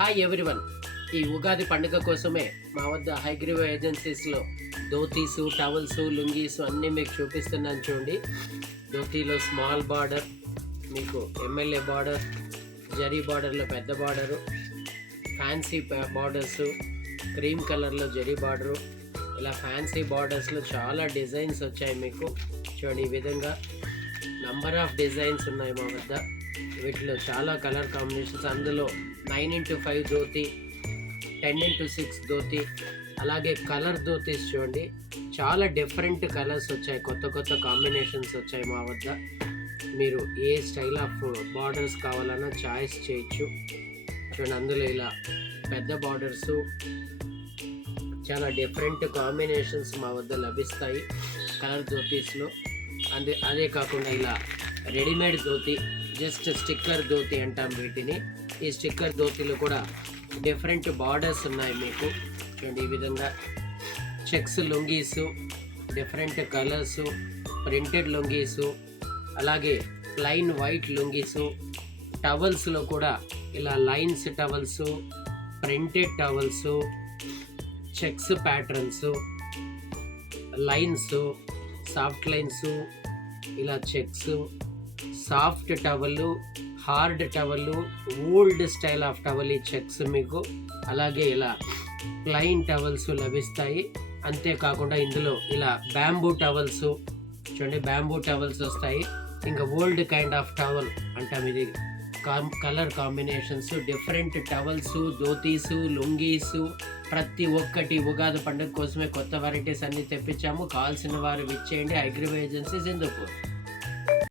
Hi everyone. ఈ ఉగాది పండుగ కోసమే మా వద్ద హైగ్రీవ్ ఏజెన్సీస్లో ధోతీసు, టవల్సు, లుంగీసు అన్నీ మీకు చూపిస్తున్నాను చూడండి. ధోతీలో స్మాల్ బార్డర్, మీకు ఎమ్మెల్యే బార్డర్, జరీ బార్డర్లో పెద్ద బార్డరు, ఫ్యాన్సీ బార్డర్సు, క్రీమ్ కలర్లో జరీ బార్డరు, ఇలా ఫ్యాన్సీ బార్డర్స్లో చాలా డిజైన్స్ వచ్చాయి మీకు. చూడండి, ఈ విధంగా నంబర్ ఆఫ్ డిజైన్స్ ఉన్నాయి మా వద్ద. వీటిలో చాలా కలర్ కాంబినేషన్స్, అందులో 9x5 ధోతి, 10x6 ధోతి, అలాగే కలర్ ధోతీస్ చూడండి, చాలా డిఫరెంట్ కలర్స్ వచ్చాయి, కొత్త కొత్త కాంబినేషన్స్ వచ్చాయి మా వద్ద. మీరు ఏ స్టైల్ ఆఫ్ బార్డర్స్ కావాలన్నా చాయిస్ చేయొచ్చు. చూడండి, అందులో ఇలా పెద్ద బార్డర్సు, చాలా డిఫరెంట్ కాంబినేషన్స్ మా వద్ద లభిస్తాయి కలర్ ధోతీస్లో. అదే కాకుండా ఇలా readymade dhoti, just sticker dhoti అంటాం వీటిని. ఈ స్టిక్కర్ ధోతిలో కూడా డిఫరెంట్ బార్డర్స్ ఉన్నాయి మీకు. చూడండి, ఈ విధంగా checks lungis, different colours, printed lungis, అలాగే ప్లైన్ వైట్ లుంగీసు. టవల్స్లో కూడా ఇలా lines towels, printed towels, checks patterns, lines, soft lines, ఇలా checks, soft towel, hard towel, old style of towel ఈ చెక్స్ మీకు. అలాగే ఇలా ప్లైన్ టవల్స్ లభిస్తాయి. అంతేకాకుండా ఇందులో ఇలా బ్యాంబూ టవల్స్, చూడండి బ్యాంబూ టవల్స్ వస్తాయి. ఇంకా ఓల్డ్ కైండ్ ఆఫ్ టవల్ అంటాం ఇది. Colour combinations, different towels, dhotis, lungis, ప్రతి ఒక్కటి ఉగాది పండుగ కోసమే కొత్త వెరైటీస్ అన్నీ తెప్పించాము. కావాల్సిన వారు విచ్చేయండి. హైగ్రీవ్ ఏజెన్సీస్ హిందూపూర్.